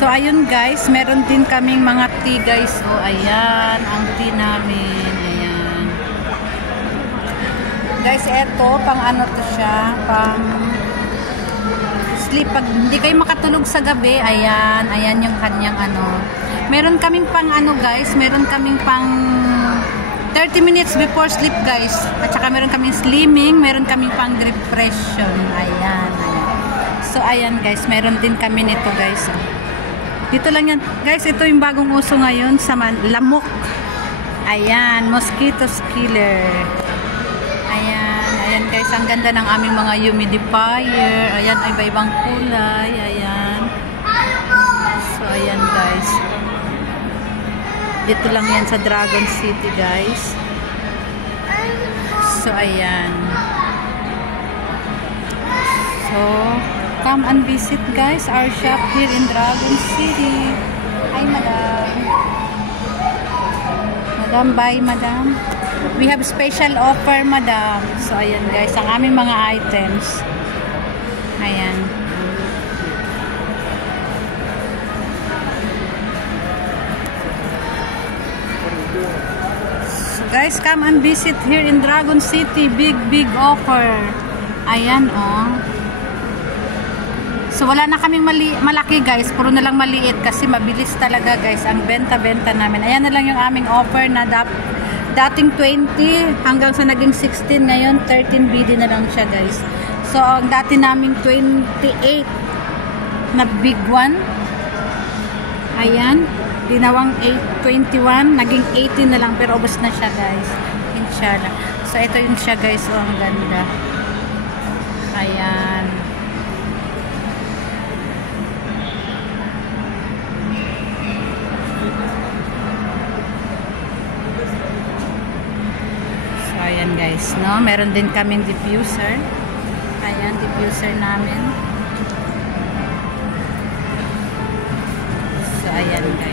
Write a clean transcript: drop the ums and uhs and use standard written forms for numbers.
So, ayun guys, meron din kaming mga tea guys. O, ayan, ang tea namin. Ayan. Guys, eto, pang ano to siya, pang sleep. Pag hindi kayo makatulog sa gabi, ayan, ayan yung kanyang ano. Meron kaming pang ano guys, meron kaming pang 30 minutes before sleep guys. At saka meron kaming slimming, meron kaming pang depression. Ayan, ayan. So, ayan guys, meron din kami nito guys. Dito lang yan. Guys, ito yung bagong uso ngayon sa lamok. Ayan, mosquito killer. Ayan, ayan guys, ang ganda ng aming mga humidifier. Ayan, iba-ibang kulay. Ayan. So, ayan guys. Dito lang yan sa Dragon City guys. So, ayan. So, come and visit guys our shop here in Dragon City. Hi madam. Madam, bye madam. We have special offer madam. So ayan guys, ang aming mga items. Ayan. So guys, come and visit here in Dragon City. Big offer. Ayan oh. So, wala na kaming malaki guys. Puro na lang maliit kasi mabilis talaga guys ang benta-benta namin. Ayan na lang yung aming offer na dating 20 hanggang sa naging 16. Ngayon, 13 BD na lang siya guys. So, ang dati naming 28 na big one. Ayan. Dinawang 21. Naging 18 na lang pero ubos na siya guys. Inshallah. So, ito yun siya guys. Oh, ang ganda. Ayan. Ayan guys, no? Meron din kaming diffuser. Ayan, diffuser namin. So, ayan guys.